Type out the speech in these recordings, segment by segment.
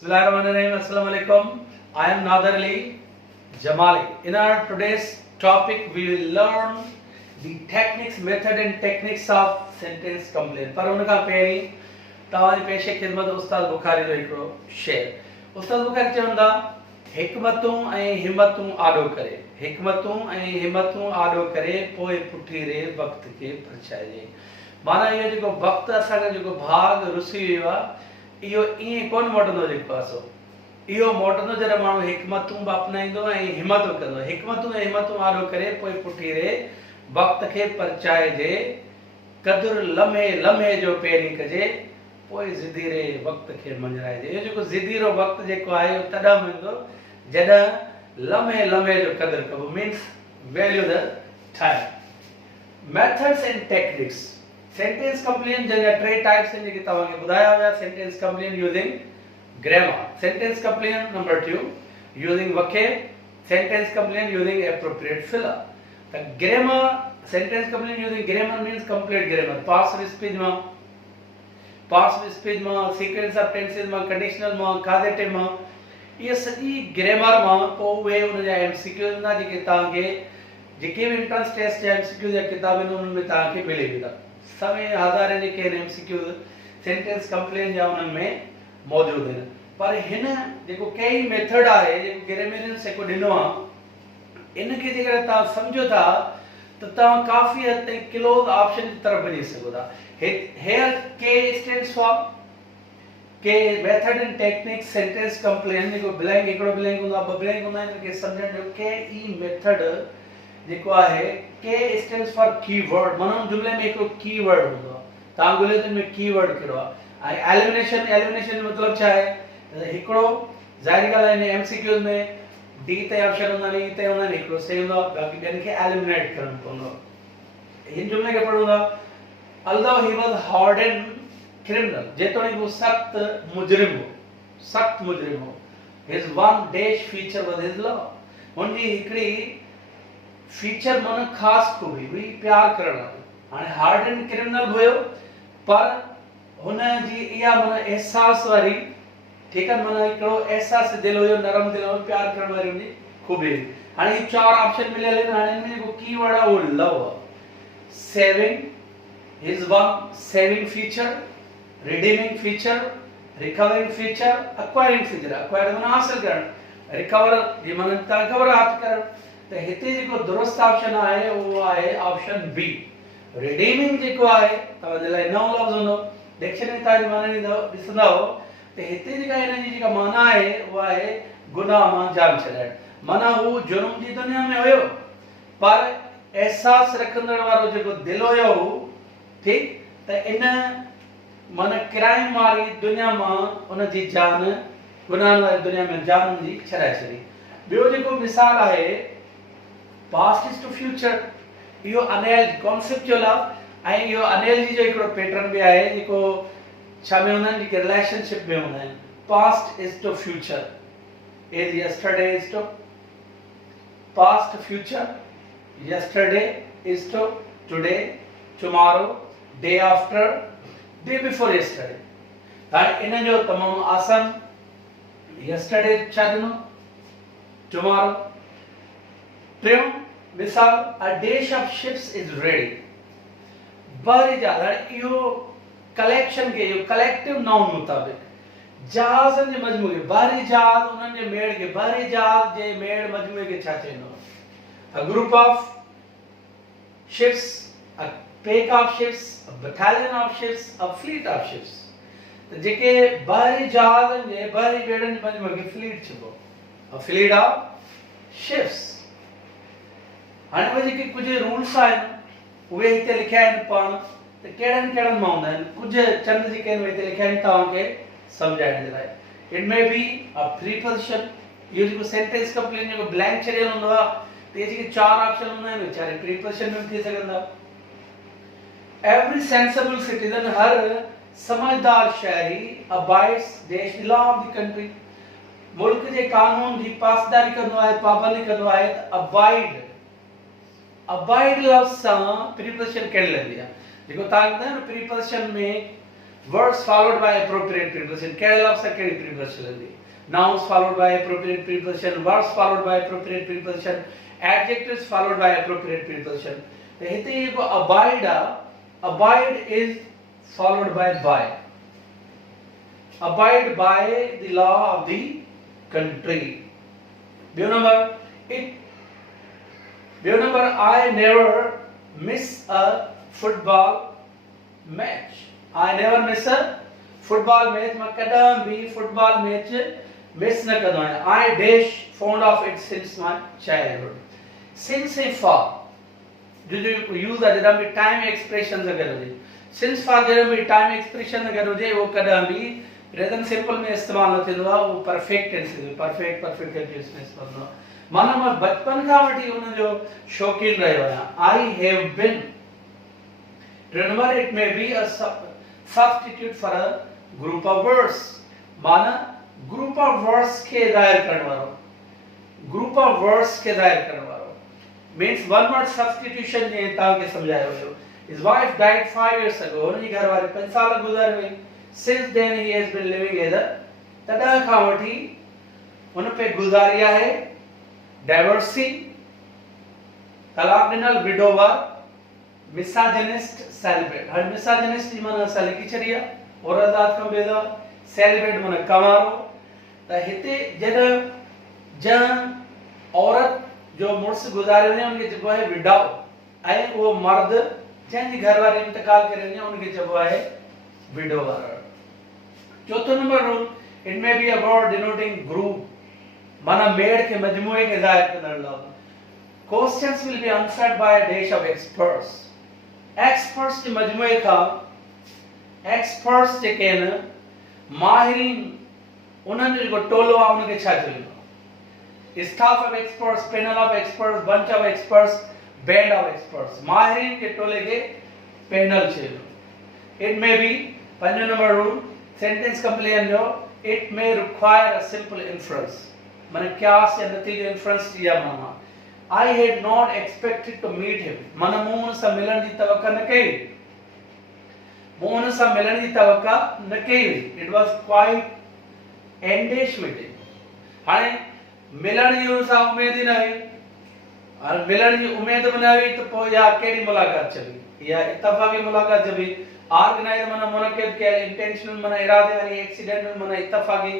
Bismillahirrahmanirrahim. Assalamu alaikum. I am Nader Ali Jamali. In our today's topic, we will learn the techniques, method and techniques of sentence complaint. पर उनका पहिरीं तव्हांजे पेशे ख़िदमत उस्ताद बुखारी जो हिकिड़ो शेर। उस्ताद बुखारी चवंदा हिकमतूं ऐं हिमतूं आॾो करे, हिकमतूं ऐं हिमतूं आॾो करे पोइ पुठी रे वक़्त खे परछाइजे। माना इहो जेको वक़्तु असांजो जेको भाग रुसी वियो आहे इहो ईअं कोन मोटंदो जेको पासो, इहो मोटंदो जॾहिं माण्हू हिकमतूं बि अपनाईंदो ऐं हिमतूं कंदो। हिकमतूं ऐं हिमतूं आॾो करे पोइ पुठी रे वक़्त खे परचाइजे। क़दुरु लम्हे लम्हे जो पहिरीं कजे पोइ ज़िदी रे वक़्त खे मंझराइजे। इहो जेको ज़िदी रो वक़्तु जेको आहे उहो तॾहिं मिलंदो जॾहिं लम्हे लम्हे जो क़दुरु कबो, means value the time. Methods and techniques sentence complain जा टे टाइप्स आहिनि जेके तव्हांखे ॿुधाया हुया। Sentence complain using grammar, sentence complain number 2 using vocab, sentence complain using appropriate filler. त grammar sentence complain using grammar means complete grammar, past speech में sequence of tenses में कंडीशनल में काजेटिव में ये सॼी ग्रामर में पोइ उहे उन जा एमसीक्यूज ना जेके तव्हांखे जेके बि एंट्रेंस टेस्ट जा एमसीक्यूज या किताब आहिनि उन्हनि में तव्हांखे मिली वेंदा। सवे हज़ार जेके आहिनि एमसीक्यूज सेंटेंस कंप्लेन जा उन्हनि में मौजूदु आहिनि। पर हिन जेको कई मेथड आहे जेको ग्रामरियन जेको ॾिनो आहे इनखे जेकर तव्हां सम्झो था त तव्हां काफ़ी हद ताईं क्लोज ऑप्शन जी तरफ़ वञी सघो था। Here K stands for K method and technique sentence complaint जेको ब्लैंक हिकिड़ो ब्लैंक हूंदो आहे, ॿ ब्लैंक हूंदा आहिनि के सम्झण जो के ई मेथड जेको आहे K stands for कीवर्ड, माना जुमले में हिकिड़ो कीवर्ड हूंदो आहे। तव्हां ॻोल्हियो त में कीवर्ड कहिड़ो आहे। ऐं एलिमिनेशन मतिलबु छा आहे, हिकिड़ो ज़ाहिरी ॻाल्हि आहे हिन एमसीक्यूज़ में डी ते ऑप्शन हूंदा आहिनि, ई ते हूंदा आहिनि, हिकिड़ो सही हूंदो आहे, बाक़ी ॿियनि खे एलिमिनेट करणो पवंदो आहे। हिन जुमले खे पढ़ूं था although he was hardened criminal, जेतोणीकि वो सख्त मुजरिम हो, his one dash feature was his love, हुनजी हिकिड़ी फीचर मन ख़ासि खूबी हुई प्यार करण वारी। हाणे hardened criminal हुयो पर हुन जी इहा मन एहसास वारी, ठीकु आहे, मन हिकिड़ो एहसास दिल हुयो, नरम दिल हुयो, प्यार करण वारी हुनजी खूबी हुई। हाणे ही चार ऑप्शन मिलियल आहिनि। हाणे हिन में जेको कीवर्ड आहे उहो लव आहे। Saving is one saving feature, redeeming feature, recovering feature, acquiring feature। acquire माना हासिल करण, recover जी माना तव्हां ख़बर हाथ करण। त हिते जेको दुरुस्त ऑप्शन आहे उहो आहे ऑप्शन बी। redeeming जेको आहे तव्हांजे लाइ नओं लफ़्ज़ हूंदो, डिक्शनरी तव्हांजे माने ॾिसंदा हो त हिते जेका हिन जी जेका माना आहे उहा आहे गुनाह मां जान छॾाइण। माना हू जुर्म जी दुनिया में हुयो पर एहसास रखंदड़ वारो जेको दिल हुयो ठीक, त इन मन क्राइम वारी दुनिया मां उन जी जान, गुनाह वारी दुनिया में जान जी छॾाए छॾी। ॿियो जेको मिसाल आहे पास्ट इज टू फ्यूचर, इहो अनएल कॉन्सेप्चुअल आहे ऐं इहो अनएलजी जो हिकिड़ो पैटर्न बि आहे जेको छा में हूंदा आहिनि, जेके रिलेशनशिप में हूंदा आहिनि। Past is to future, is yesterday is to past, future yesterday is to today, tomorrow, day after, day before yesterday। हाणे इन जो तमामु आसान, yesterday छा ॾिनो, tomorrow। टियों मिसाल a dash of ships is ready, बहरी जहाज। हाणे इहो कलेक्शन खे, इहो कलेक्टिव नाउन मुताबिक़ जहाज़नि जे मजमूए खे, बहरी जहाज उन्हनि जे मेड़ खे, बहरी जहाज जे मेड़ मजमूए खे छा चवंदो, a group of ships, a pack of ships, a battalion of ships, a fleet of ships। त जेके बहरी जहाज़नि जे बहरी बेड़नि जे मजमूए खे फ्लीट चइबो, a fleet of ships। हाणे उहे जेके कुझु रूल्स आहिनि उहे हिते लिखिया आहिनि पाण, त कहिड़नि मां हूंदा आहिनि, कुझु चंद जेके आहिनि उहे हिते लिखिया आहिनि तव्हांखे सम्झाइण जे लाइ। It may be a preposition, इहो जेको सेंटेंस कंप्लेन जेको ब्लैंक छॾियल हूंदो आहे त इहे जेके चार ऑप्शन हूंदा आहिनि वीचारे प्रीपोजिशन में थी सघंदा। Every sensible citizen, हर समझदार शहरी abides the law of the country, मुल्क जे कानून जी पासदारी कंदो आहे, पाबंदी कंदो आहे। त abide लफ़्ज़ सां प्रीपोजिशन कहिड़ी लॻंदी आहे, जेको तव्हां ॿुधायो न प्रीपोजिशन में Words followed by appropriate preposition. कहिड़े लफ़्ज़ सां कहिड़ी preposition हलंदी? Nouns followed by appropriate preposition, verbs followed by appropriate preposition, adjectives followed by appropriate preposition. त हिते जेको abide आहे, abide is followed by. Abide by the law of the country. View number I never miss a football match. I never miss a football match. मां कॾहिं बि football match miss न कंदो आहियां. I dash fond of it since my childhood. Since ऐं for जो use आहे जॾहिं बि time expression सां गॾु हुजे. Since for जॾहिं बि टाइम एक्सप्रेशन सां गॾु हुजे, उहो कॾहिं बि प्रेजेंट सिंपल में इस्तेमालु न थींदो आहे, उहो परफेक्ट टेंस में परफेक्ट कंटीन्यूअस में इस्तेमालु आहे. माना मां बचपन खां वठी उन जो शौक़ीन रहियो आहियां. I have been. Remember, it may be a substitute for a group of words. माना group of words के ज़ाहिर करण वारो. Group of words के ज़ाहिर करण वारो. Means one word substitution जे तव्हांखे सम्झायो वियो. His wife died 5 years ago. उनजी घरवारी 5 साल गुज़ारे वई. Since then he has been living as a तॾहिं खां वठी उन पे गुज़ारी आहे divorcee, तलाक ॾिनल, विडोवर, misogynist, celibate. हाणे misogynist जी माना असां लिखी छॾी आहे, औरत ज़ात खां बेदा, celibate माना कंवारो. त हिते जंहिं औरत जो मुड़ुसु गुज़ारे वञे उनखे चइबो आहे विडो, ऐं उहो मर्द जंहिंजी घरवारी इंतकाल करे वञे उनखे चइबो आहे विडोवर. चौथो number rule, it may be a word denoting group. माना मेड़ के मजमूए के ज़ाहिर कंदड़ लफ़्ज़. Questions will be answered by a dash of experts. Experts J मजमूए Khan experts जेके आहिनि माहिरीन, उन्हनि जो जेको टोलो आहे उनखे छा चइबो? Staff of experts, panel of experts, bunch of experts, band of experts. माहिरीन के टोले के पैनल चइबो. It may be, 5 number rule, sentence completion जो it may require a simple inference. माने क्यास या नतीजो inference जी माना. I had not expected to meet him. माना मूं उन सां मिलण जी तवक़ा न कई. मूं उन सां मिलण जी तवक़ा न कई. It was quite endish meeting. हाणे मिलण जी उन सां उमेद ही न हुई. हाणे मिलण जी उमेद बि न हुई त पोइ या कहिड़ी मुलाक़ात चबी? या इत्तफ़ाक़ी मुलाक़ात चबी. ऑर्गेनाइज माना मुनक़िद कयल, इंटेंशनल माना इरादे वारी, एक्सीडेंटल माना इत्तफ़ाक़ी,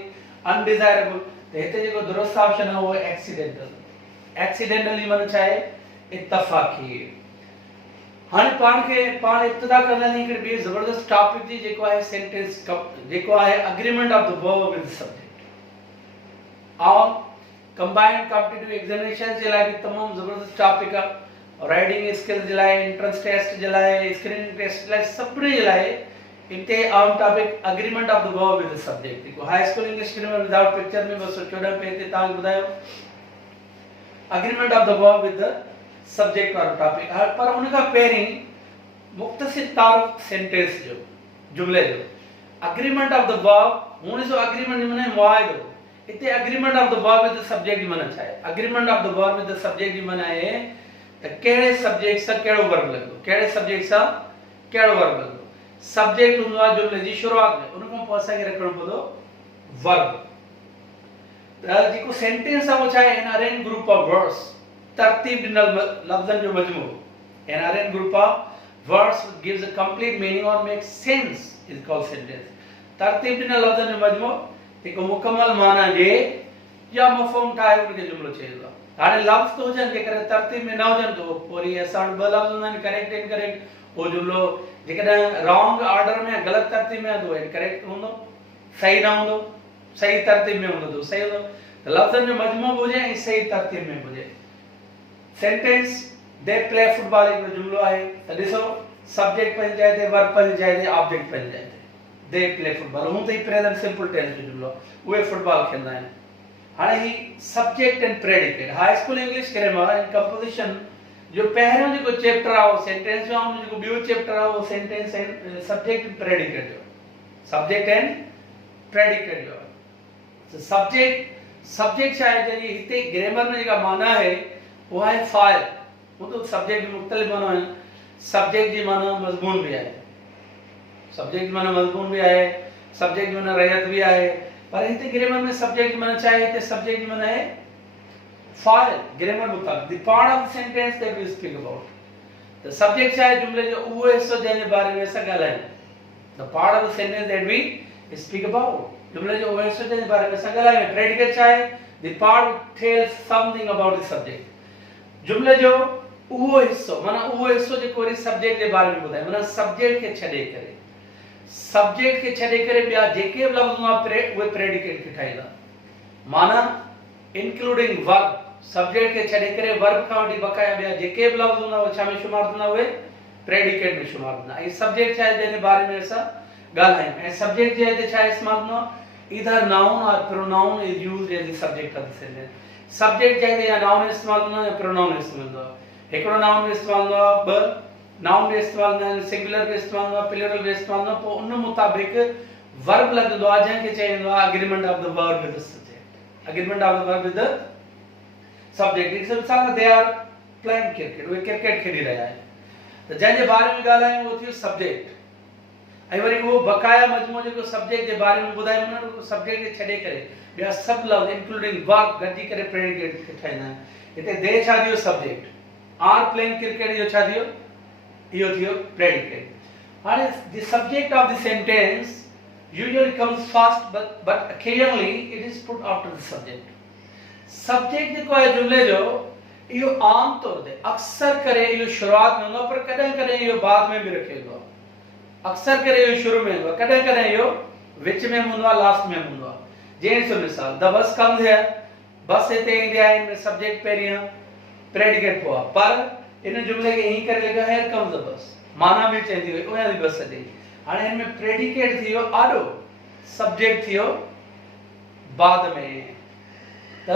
अनडिजायरेबल. त हिते जेको दुरुस्त ऑप्शन आहे उहो एक्सीडेंटल. एक्सीडेंटली माना छा आहे? इत्तफ़ाक़ी. हाणे पाण इब्तिदा कंदासीं हिकिड़ी ॿी ज़बरदस्त टॉपिक जी, जेको आहे सेंटेंस, जेको आहे agreement of the verb with subject. ऐं कंबाइंड कॉम्पिटिटिव एग्जामिनेशन जे लाइ बि तमामु ज़बरदस्त टॉपिक आहे. राइडिंग स्किल जे लाइ, एंट्रेंस टेस्ट जे लाइ, स्क्रीनिंग टेस्ट जे लाइ, सभिनी जे लाइ हिते आम topic agreement of the verb with subject. जेको high school English grammar without picture में 214 पेज ते तव्हांखे ॿुधायो agreement of the verb with the subject वारो टॉपिक. पर उन खां पहिरीं मुख़्तसिर तारुफ़ सेंटेंस जो, जुमले जो. अग्रीमेंट ऑफ द वर्ब, हुन जो अग्रीमेंट माने मुआहिदो. हिते agreement of the verb with the subject जी माना छा आहे? Agreement of the verb with the subject जी माना आहे त कहिड़े सब्जेक्ट सां कहिड़ो वर्ब लॻंदो, कहिड़े सब्जेक्ट सां कहिड़ो वर्ब लॻंदो. सब्जेक्ट हूंदो आहे जुमले जी शुरूआत में, उन खां पोइ असांखे रखणो पवंदो वर्ब. त जेको सेंटेंस आहे उहो छा आहे? An arrange group of words, तरतीब ॾिनल लफ़्ज़नि जो मजमूओ. An arrange group of words gives a complete meaning और make sense is called sentence. तरतीब ॾिनल लफ़्ज़नि जो मजमूओ हिकु मुकमल माना ॾिए या मफ़हूम ठाहे उनखे जुमलो चइबो आहे. हाणे लफ़्ज़ तो हुजनि, जेकॾहिं तरतीब में न हुजनि त वरी असां वटि ॿ लफ़्ज़ हूंदा आहिनि, करेक्ट इनकरेक्ट. उहो जुमलो जेकॾहिं रॉन्ग ऑर्डर में, ग़लति तरतीब में हूंदो, इनकरेक्ट हूंदो, सही न हूंदो. सही तरतीब में हूंदो त सही हूंदो. त लफ़्ज़नि जो मजमूओ बि हुजे ऐं सही तरतीब में बि हुजे. सेंटेंस दे प्ले फुटबॉल हिकिड़ो जुमलो आहे. त ॾिसो, सब्जेक्ट पंहिंजी जाइ ते, वर्ब पंहिंजी जाइ ते, ऑब्जेक्ट पंहिंजी जाइ ते. दे प्ले फुटबॉल हूं त ई प्रेजेंट सिंपल टेंस जो जुमलो आहे. उहे फुटबॉल खेलंदा आहिनि. हाणे ही subject and predicate. High school English grammar and composition जो पहिरियों जेको चैप्टर आहे उहो सेंटेंस जो आहे, जेको ॿियो चैप्टर आहे उहो sentence and subject and predicate जो. सब्जेक्ट एंड प्रेडिकेट जो आहे. सब्जेक्ट छा आहे? जंहिंजी हिते ग्रामर में जेका माना आहे उहा आहे फाइल. हू त सब्जेक्ट जी मुख़्तलिफ़ माना आहिनि. सब्जेक्ट जी माना मज़मून बि आहे. सब्जेक्ट माना मज़मून भी आहे, सब्जेक्ट माना रहियत भी आहे, पर हिते ग्रामर में सब्जेक्ट माना छा आहे, हिते सब्जेक्ट माना आहे फाइल ग्रामर मुताबिक the part of the sentence that we speak about. त सब्जेक्ट छा आहे जुमले जो उहो हिस्सो जंहिंजे बारे में असां ॻाल्हायूं। The part of the sentence that we speak about, जुमले जो उहो हिस्सो जंहिंजे बारे में असां ॻाल्हायूं। प्रेडिकेट छा आहे, the part tells something about the subject, जुमले जो उहो हिस्सो माना उहो हिस्सो जेको वरी सब्जेक्ट जे बारे में ॿुधाए, माना सब्जेक्ट खे छॾे करे, सब्जेक्ट खे छॾे करे ॿिया जेके बि लफ़्ज़ हूंदा उहे प्रेडिकेट खे ठाहींदा, माना इंक्लूडिंग वर्ब, सब्जेक्ट के छॾे करे वर्ब खां वठी बकाया ॿिया जेके बि लफ़्ज़ हूंदा उहे छा में शुमार थींदा, उहे प्रेडिकेट में शुमार थींदा। ऐं सब्जेक्ट छा आहे जंहिंजे बारे में असां ॻाल्हायूं, ऐं सब्जेक्ट जे हिते छा इस्तेमालु थींदो आहे, ईदर नाउन और pronoun is used as the subject of the sentence. Subject जे हिते या नाउन इस्तेमालु थींदो आहे या प्रोनाउन इस्तेमालु थींदो आहे। हिकिड़ो नाउन बि इस्तेमालु थींदो आहे, ॿ नाउन बि इस्तेमालु थींदा आहिनि, सिंगुलर बि इस्तेमालु थींदो आहे, प्लूरल बि इस्तेमालु थींदो आहे, पोइ उन मुताबिक वर्ब लॻंदो आहे जंहिंखे चईंदो आहे agreement of the verb with the subject, agreement of the verb with the subject. Its मिसाल दे आर प्लेइंग क्रिकेट, वे क्रिकेट खेॾी रहिया आहिनि, त जंहिंजे बारे में ॻाल्हायूं उहो थियो सब्जेक्ट। ऐं वरी उहो बकाया मजमूओ जेको सब्जेक्ट जे बारे में ॿुधायूं उन सब्जेक्ट खे छॾे करे ॿिया सभु लफ़्ज़ इंक्लूडिंग वर्ब गॾिजी करे प्रेडिकेट खे ठाहींदा आहिनि। हिते दे छा थियो, सब्जेक्ट, आर प्लेइंग क्रिकेट इहो छा थियो, इहो थियो प्रेडिकेट। हाणे the subject of the sentence usually comes first but occasionally it is put after the subject। Subject जेको आहे जुमले जो इहो आम तौर ते अक्सर करे इहो शुरुआत में हूंदो आहे, पर कॾहिं कॾहिं इहो बाद में बि रखियो वेंदो आहे। अक्सर करे इहो शुरू में हूंदो आहे, कॾहिं कॾहिं इहो विच में हूंदो आहे, लास्ट में हूंदो आहे। जंहिं मिसाल द बस कम्स हियर, बस हिते ईंदी आहे, हिन में सब्जेक्ट पहिरियों प्रेडिकेट पोइ आहे, पर इन जुमले खे ईअं करे लिखियो हियर कम्स द बस, माना बि चईंदी हुई उहा बि बस अचे। हाणे हिन में प्रेडिकेट थी वियो आॾो, सब्जेक्ट थी वियो बाद में। त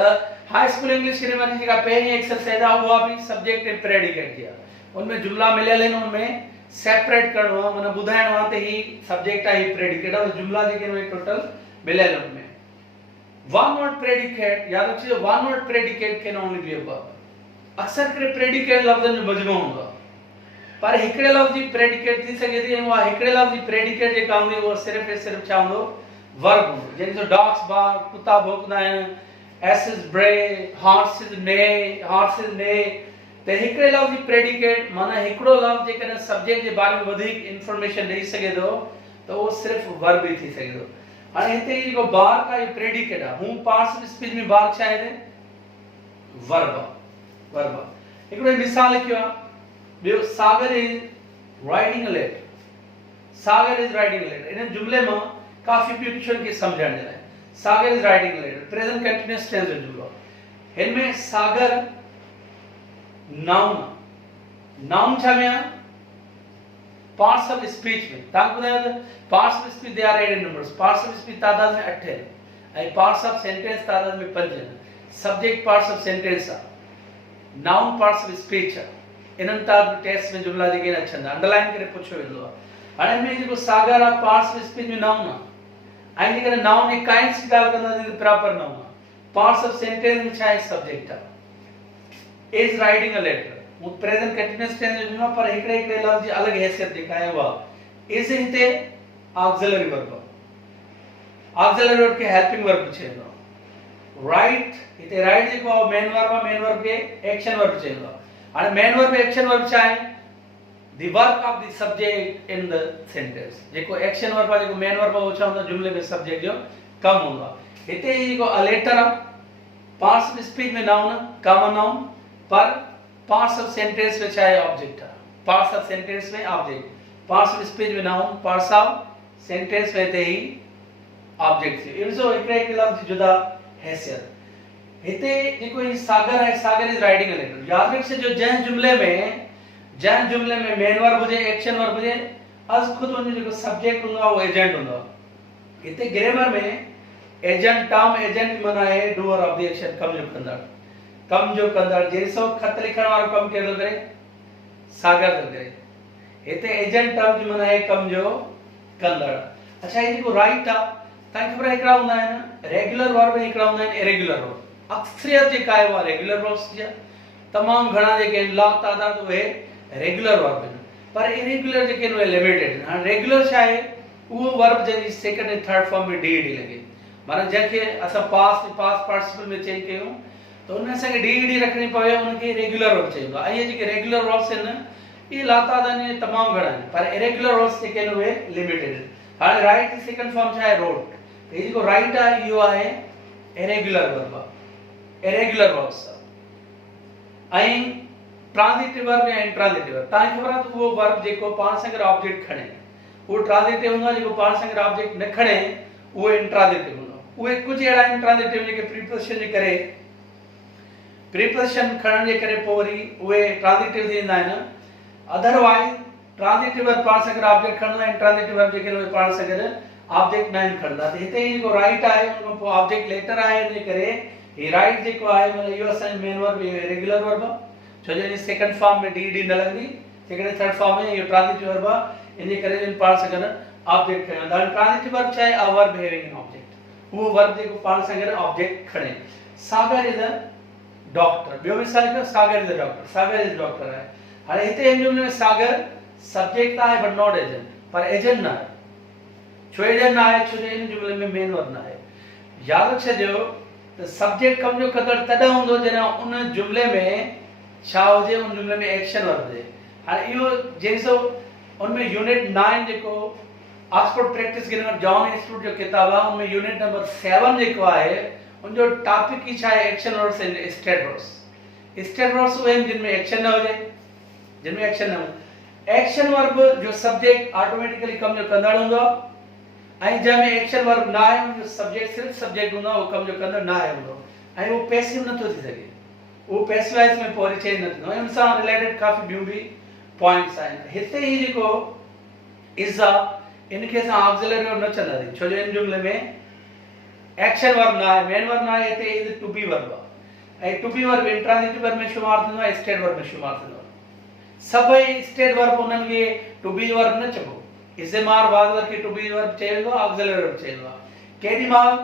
हाई स्कूल इंग्लिश ग्रामर जी जेका पहिरीं एक्सरसाइज आहे उहा बि सब्जेक्ट ऐं प्रेडिकेट जी आहे। उनमें जुमला मिलियल आहिनि, उनमें सेपरेट करणो आहे, माना ॿुधाइणो आहे त ही सब्जेक्ट आहे, ही प्रेडिकेट आहे, जुमला जेके आहिनि टोटल मिलियल आहिनि। उनमें वन वर्ड प्रेडिकेट, याद रखिजो, one word predicate can only be a verb. अक्सर करे प्रेडिकेट लफ़्ज़नि जो मजमूओ हूंदो आहे, पर हिकिड़े लफ़्ज़ जी प्रेडिकेट थी सघे थी, ऐं उहा हिकिड़े लफ़्ज़ जी प्रेडिकेट जेका हूंदी उहा सिर्फ़ु ऐं सिर्फ़ु छा हूंदो, वर्ब हूंदो। जंहिंजो डॉग्स बार्क, कुता भौंकदा आहिनि, एसिस ब्रे, हॉर्सिस ने, त हिकिड़े लफ़्ज़ जी प्रेडिकेट माना हिकिड़ो लफ़्ज़ जेकॾहिं सब्जेक्ट जे बारे में वधीक इंफॉर्मेशन ॾेई सघे थो त उहो सिर्फ़ु वर्ब ई थी सघे थो। हाणे हिते जेको बार्क आहे इहो प्रेडिकेट आहे, हू पार्ट्स ऑफ स्पीच में बार्क छा आहे, वर्ब आहे, वर्ब आहे। हिकिड़ो मिसाल लिखियो आहे, ॿियो Sagar is writing a letter, Sagar is writing a letter. इन जुमले मां काफ़ी पिक्चर खे सम्झण जे लाइ Sagar is writing a letter present continuous tense जो जुमलो, हिन में सागर नाउन, नाउन छा में आहे, पार्ट्स ऑफ स्पीच में। तव्हां ॿुधायो त parts of speech they are 8 numbers, parts of speech तादाद में 8 आहिनि, ऐं पार्ट्स ऑफ सेंटेंस तादाद में 5 आहिनि। सब्जेक्ट पार्ट्स ऑफ सेंटेंस आहे, नाउन पार्ट्स ऑफ स्पीच आहे। इन्हनि तादाद टेस्ट में जुमला जेके अचनि अंडरलाइन करे पुछियो वेंदो आहे। हाणे हिन में जेको सागर आहे पार्ट्स ऑफ स्पीच में नाउन आहे, ऐं जेकॾहिं नाउन ऐं काइंड्स जी ॻाल्हि कंदासीं त प्रॉपर नाउन आहे। पार्ट्स ऑफ सेंटेंस में छा आहे, सब्जेक्ट आहे। इज राइटिंग अ लेटर, वो प्रेजेंट कंटीन्यूअस टेंस जो जुमलो, पर हिकिड़े हिकिड़े लफ़्ज़ जी अलॻि हैसियत जेका आहे उहा इज हिते ऑक्सिलरी वर्ब आहे, ऑक्सिलरी वर्ब खे हेल्पिंग वर्ब चइबो आहे। राइट हिते राइट जेको आहे मेन वर्ब आहे, मेन वर्ब खे एक्शन वर्ब चइबो आहे। हाणे मेन वर्ब एक्शन वर्ब छा आहे, the work of the subject in the sentence. जेको एक्शन वर्ब आहे, जेको मेन वर्ब आहे, उहो छा हूंदो, जुमले में सब्जेक्ट जो कम हूंदो आहे। हिते जेको अ लेटर आहे, पार्ट्स ऑफ स्पीच में नाउन, कॉमन नाउन, पर पार्ट्स ऑफ सेंटेंस में छा आहे, ऑब्जेक्ट आहे। पार्ट्स ऑफ सेंटेंस में ऑब्जेक्ट, पार्ट्स ऑफ स्पीच में नाउन, पार्ट्स ऑफ सेंटेंस में हिते ही ऑब्जेक्ट थी। ॾिसो हिकिड़े हिकिड़े लफ़्ज़ जी जुदा हैसियत। हिते जेको ही सागर आहे, सागर इज राइटिंग अ लेटर, याद रख छॾियो जंहिं जुमले में मेन वर्ब हुजे, एक्शन वर्ब हुजे, अस खुद उन जेको सब्जेक्ट हूंदो आहे उहो एजेंट हूंदो आहे। हिते ग्रामर में एजेंट, टर्म एजेंट माना आहे डूअर ऑफ द एक्शन, कम जो कंदड़, कम जो कंदड़। जैसो खत लिखण वारो कम केर थो करे, सागर थो करे। हिते एजेंट टर्म जी माना आहे कम जो कंदड़। अच्छा, ये जेको राइट आहे, तव्हांखे ख़बर आहे हिकिड़ा हूंदा आहिनि रेगुलर वर्ब, हिकिड़ा हूंदा आहिनि इरेगुलर वर्ब। अक्सरियत जेका आहे उहा रेगुलर वर्ब्स जी आहे, तमामु घणा जेके आहिनि लातादाद उहे रेगुलर वर्ब आहिनि। पर इरेगुलर जेके आहिनि उहे लिमिटेड। हाणे रेगुलर छा आहे, उहो वर्ब जंहिंजी सेकंड ऐं थर्ड फॉर्म में डी लॻे, माना जंहिंखे असां पास्ट पार्टिसिपल में चेंज कयूं त उन असांखे डी रखणी पवे, उनखे रेगुलर वर्ब चइबो आहे। ऐं इहे जेके रेगुलर वर्ब्स आहिनि इहे लाताद आहिनि, तमामु घणा आहिनि, पर इरेगुलर वर्ब्स जेके आहिनि उहे लिमिटेड आहिनि। हाणे राइट जी सेकंड फॉर्म छा आहे, रोट। त हीउ जेको राइट आहे इहो आहे इरेगुलर वर्ब आहे, इरेगुलर वर्ब्स आहे। ऐं ट्रांजिटिव वर्ब या इंट्रांजिटिव वर्ब, तव्हांखे ख़बर आहे त उहो वर्ब जेको पाण सां गॾु ऑब्जेक्ट खणे उहो ट्रांजिटिव हूंदो आहे, जेको पाण सां गॾु ऑब्जेक्ट न खणे उहो इंट्रांजिटिव हूंदो आहे। उहे कुझु अहिड़ा इंट्रांजिटिव जेके प्रीपोजिशन जे करे, प्रीपोजिशन खणण जे करे पोइ वरी उहे ट्रांजिटिव थी वेंदा आहिनि। अदरवाइज ट्रांजिटिव वर्ब पाण सां गॾु ऑब्जेक्ट खणंदो आहे, इंट्रांजिटिव वर्ब जेके उहे पाण सां गॾु ऑब्जेक्ट न आहिनि खणंदा। त हिते ई जेको राइट आहे उन पोइ ऑब्जेक्ट लेटर आहे, इन करे ही राइट जेको आहे मतलब इहो असांजो मेन वर्ब, इहो रेगुलर वर्ब आहे, छो जो इन सेकंड फॉर्म में डी न लॻंदी, सेकंड ऐं थर्ड फॉर्म में इहो ट्रांजिटिव वर्ब आहे, इन जे करे इन पाण सां गॾु ऑब्जेक्ट खणंदा। हाणे ट्रांजिटिव वर्ब छा आहे, a verb having an object, उहो वर्ब जेको पाण सां गॾु ऑब्जेक्ट खणे। सागर इज अ डॉक्टर, ॿियो मिसाल कयो, Sagar is a doctor, Sagar is doctor आहे। हाणे हिते हिन जुमले में सागर सब्जेक्ट आहे बट नॉट एजेंट, पर एजेंट न आहे। छो एजेंट न आहे, छो जो इन जुमले में मेन वर्ब न आहे। यादि रखिजो त सब्जेक्ट कम जो कंदड़ तॾहिं हूंदो जॾहिं उन जुमले में छा हुजे, उन जुमले में एक्शन वर्ब हुजे। हाणे इहो जंहिंसो उनमें यूनिट 9 जेको Oxford practice grammar John institute जो किताब आहे, उनमें यूनिट नंबर 7 जेको आहे उनजो टॉपिक ई छा आहे, action verbs and state verbs. State verbs उहे आहिनि जिन में एक्शन न हुजे, जिन में एक्शन न हुजे। एक्शन वर्ब जो सब्जेक्ट ऑटोमेटिकली कम जो कंदड़ हूंदो आहे, ऐं जंहिंमें एक्शन वर्ब न आहे उनजो सब्जेक्ट सिर्फ़ सब्जेक्ट हूंदो आहे, उहो कम जो कंदड़ न आहे हूंदो, ऐं उहो पैसिव नथो थी सघे, उहो पैसिवाइज़ में पोइ वरी चेंज न थींदो। ऐं उन सां रिलेटेड काफ़ी ॿियूं बि पॉइंट्स आहिनि। हिते ई जेको इज़ आहे इनखे असां ऑक्सिलरी वर्ब न चवंदासीं, छो जो इन जुमले में एक्शन वर्ब न आहे, मेन वर्ब न आहे, हिते इज़ टू बी वर्ब आहे, ऐं to be verb intransitive verb में शुमार थींदो आहे, स्टेट वर्ब में शुमार थींदो आहे। सभई स्टेट वर्ब उन्हनि खे टू बी वर्ब न चइबो, इज़ेमार वाज़वर खे टू बी वर्ब चयो वेंदो आहे, ऑक्सिलरी वर्ब चयो वेंदो आहे। केॾी महिल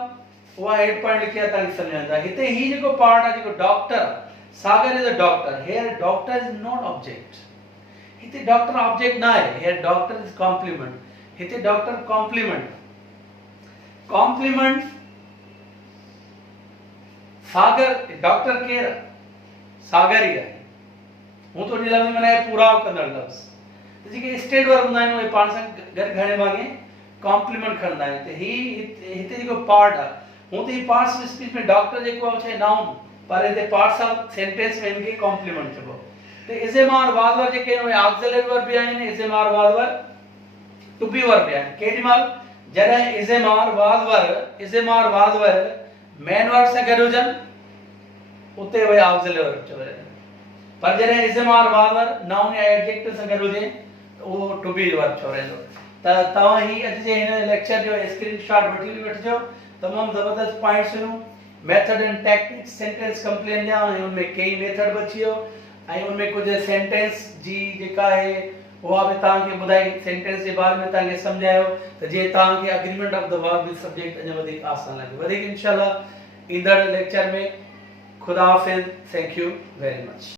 उहा हेड पॉइंट लिखी आहे तव्हांखे सम्झ में ईंदा। हिते ही जेको पार्ट आहे जेको doctor, Sagar is a doctor, here doctor is not object, हिते डॉक्टर ऑब्जेक्ट न आहे, हियर डॉक्टर इज कॉम्प्लीमेंट, हिते डॉक्टर कॉम्प्लीमेंट, कॉम्प्लीमेंट सागर डॉक्टर केर, सागर ई आहे, हूं तो लफ़्ज़ माना पूरा कंदड़ लफ़्ज़। त जेके स्टेट वर्ब हूंदा आहिनि उहे पाण सां गॾु घणे भाॻे कॉम्प्लीमेंट खणंदा आहिनि। त हिते जेको पार्ट आहे, हूं त ही पार्ट्स ऑफ स्पीच में डॉक्टर जेको आहे छा नाउन, पर हिते पार्ट्स ऑफ सेंटेंस में इनखे कॉम्प्लीमेंट चइबो। त इज़ेमार वाज़वर जेके आहिनि उहे ऑक्सिलरी वर्ब बि आहिनि, इज़ेमार वाज़वर टू बी वर्ब बि आहिनि। केॾी महिल जॾहिं इज़ेमार वाज़वर मेन वर्ब सां गॾु हुजनि उते उहे ऑक्सिलरी वर्ब चइबो, पर जॾहिं इज़ेमार वाज़वर नाउन या एडजेक्टिव सां गॾु हुजे त उहो टू बी वर्ब चयो वेंदो। त तव्हां ही अॼु जे हिन लेक्चर जो स्क्रीनशॉट वठिजो, तमामु ज़बरदस्त पॉइंट्स हुयूं, method and techniques, sentence complain जा, ऐं उनमें कई मेथड बि अची वियो, ऐं उनमें कुझु सेंटेंस जी जेका आहे उहा बि तव्हांखे ॿुधाई, सेंटेंस जे बारे में तव्हांखे सम्झायो त जीअं तव्हांखे agreement of the verb subject अञा वधीक आसान लॻे। वधीक इंशाल्लाह ईंदड़ लेक्चर में। खुदा हाफ़िज़, थैंक यू वेरी मच।